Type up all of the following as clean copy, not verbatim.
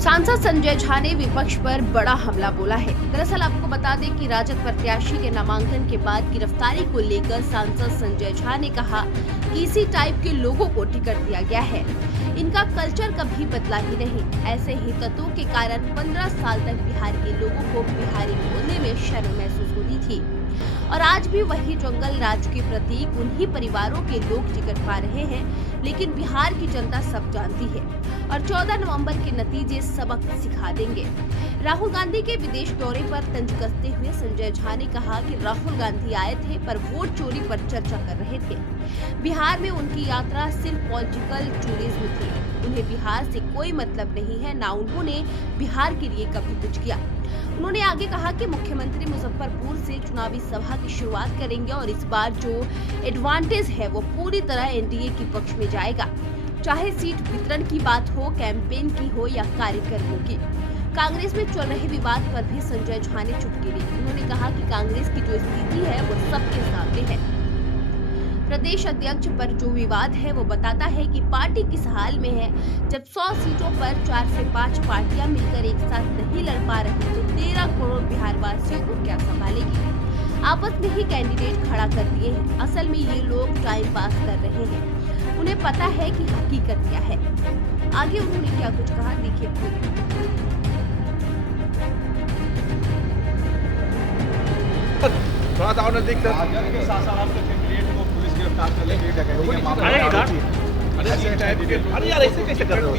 सांसद संजय झा ने विपक्ष पर बड़ा हमला बोला है। दरअसल आपको बता दें कि राजद प्रत्याशी के नामांकन के बाद गिरफ्तारी को लेकर सांसद संजय झा ने कहा कि इसी टाइप के लोगों को टिकट दिया गया है। इनका कल्चर कभी बदला ही नहीं। ऐसे ही तत्वों के कारण 15 साल तक बिहार के लोगों को बिहारी बोलने में शर्म महसूस होती थी और आज भी वही जंगल राज के प्रतीक उन्हीं परिवारों के लोग टिकट पा रहे हैं। लेकिन बिहार की जनता सब जानती है और 14 नवंबर के नतीजे सबक सिखा देंगे। राहुल गांधी के विदेश दौरे पर तंज कसते हुए संजय झा ने कहा कि राहुल गांधी आए थे पर वोट चोरी पर चर्चा कर रहे थे। बिहार में उनकी यात्रा सिर्फ पॉलिटिकल टूरिज्म थी। उन्हें बिहार से कोई मतलब नहीं है, ना उन्होंने बिहार के लिए कभी कुछ किया। उन्होंने आगे कहा कि मुख्यमंत्री मुजफ्फरपुर से चुनावी सभा की शुरुआत करेंगे और इस बार जो एडवांटेज है वो पूरी तरह एनडीए के पक्ष में जाएगा, चाहे सीट वितरण की बात हो, कैंपेन की हो या कार्यक्रमों की। कांग्रेस में चल रहे विवाद पर भी संजय झा ने चुटकी ली। उन्होंने कहा कि कांग्रेस की जो स्थिति है वो सबके सामने है। प्रदेश अध्यक्ष पर जो विवाद है वो बताता है कि पार्टी किस हाल में है। जब 100 सीटों पर 4 से 5 पार्टियां मिलकर एक साथ नहीं लड़ पा रही तो 13 करोड़ बिहार वासियों को क्या संभालेगी। आपस में ही कैंडिडेट खड़ा कर दिए हैं। असल में ये लोग टाइम पास कर रहे हैं, उन्हें पता है कि हकीकत क्या है। आगे उन्होंने क्या कुछ कहा, देखिए पूरी। थोड़ा सा और नजदीक से के सासाराम के कैंडिडेट को पुलिस गिरफ्तार कर लेके डकैती के मामले अरे में इधर ऐसे टाइप के अरे यार ऐसे कैसे कर रहे हो?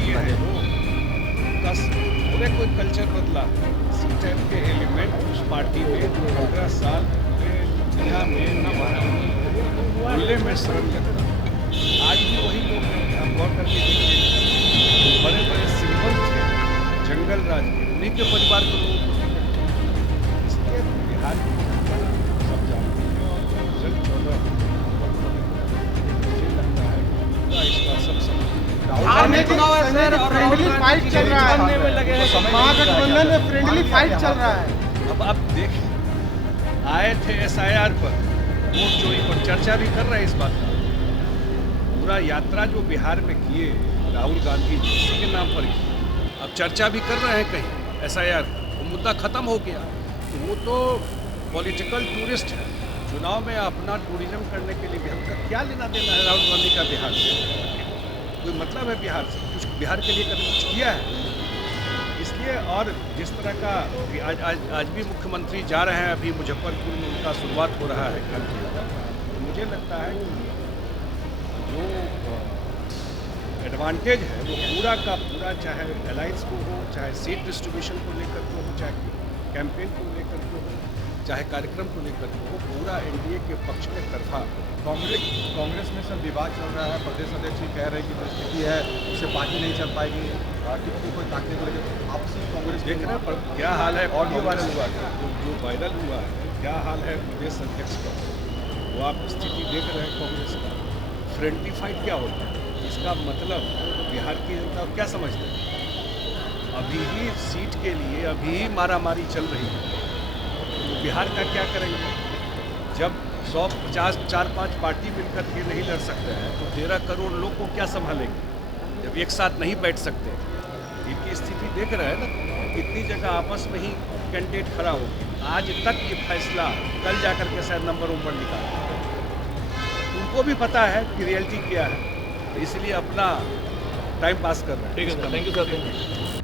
बस पूरे कोई कल्चर बदला। इसी टाइप के एलिमेंट उस पार्टी में 15 साल पूरे दुनिया में न बाहर खुले में शरण लगता। आज भी वही लोग हैं। आप गौर करके देखिए, बड़े बड़े सिंबल थे जंगल राज के, उन्हीं के परिवार के लोगों को टिकट दिया। इसलिए बिहार की जनता सब जानती है और रिजल्ट 14 मुझे लगता है पूरा इसका सब समझ बिहार में चुनाव है सर और फ्रेंडली फाइट चल रहा है। महागठबंधन में फ्रेंडली फाइट चल रहा है। अब देखिए, आए थे एसआईआर पर, वोट चोरी पर चर्चा भी कर रहे हैं इस बात का। पूरा यात्रा जो बिहार में किए राहुल गांधी जी, इसी के नाम पर ही अब चर्चा भी कर रहे हैं कहीं एसआईआर। वो मुद्दा खत्म हो गया। तो वो तो पॉलिटिकल टूरिस्ट है। चुनाव में अपना टूरिज्म करने के लिए बिहार का क्या लेना देना है राहुल गांधी का बिहार से? कोई मतलब है बिहार से? कुछ बिहार के लिए कभी कुछ किया है? इसलिए और जिस तरह का आज भी मुख्यमंत्री जा रहे हैं, अभी मुजफ्फरपुर में उनका शुरुआत हो रहा है कल से। तो मुझे लगता है कि जो एडवांटेज है वो पूरा का पूरा, चाहे अलायंस को हो, चाहे सीट डिस्ट्रीब्यूशन को लेकर के हो, चाहे कैंपेन को लेकर के हो, चाहे कार्यक्रम को लेकर के हो, पूरा एनडीए के पक्ष में तरफा। कांग्रेस में सर विवाद चल रहा है। प्रदेश अध्यक्ष कह रहे हैं कि परिस्थिति है, उससे पार्टी नहीं चल पाएगी, टिकट को ताकने को लेकर आपसी कांग्रेस देख रहे हैं क्या हाल है। ऑडियो वायरल हुआ है, जो वायरल हुआ है, क्या हाल है प्रदेश अध्यक्ष का, वो आप स्थिति देख रहे हैं कांग्रेस का। फ्रेंडली फाइट क्या होता है? इसका मतलब बिहार की जनता क्या समझते हैं? अभी ही सीट के लिए अभी ही मारामारी चल रही है, तो बिहार का क्या करेंगे? जब 150 4-5 पार्टी मिलकर के नहीं लड़ सकते हैं तो 13 करोड़ लोग को क्या संभालेंगे? जब एक साथ नहीं बैठ सकते, इनकी स्थिति देख रहे हैं ना, कितनी जगह आपस में ही कैंडिडेट खड़ा हो। आज तक ये फैसला कल जाकर के शायद नंबर ऊपर निकाला। उनको भी पता है कि रियलिटी क्या है, तो इसलिए अपना टाइम पास कर रहे हैं। ठीक है सर, थैंक यू सर।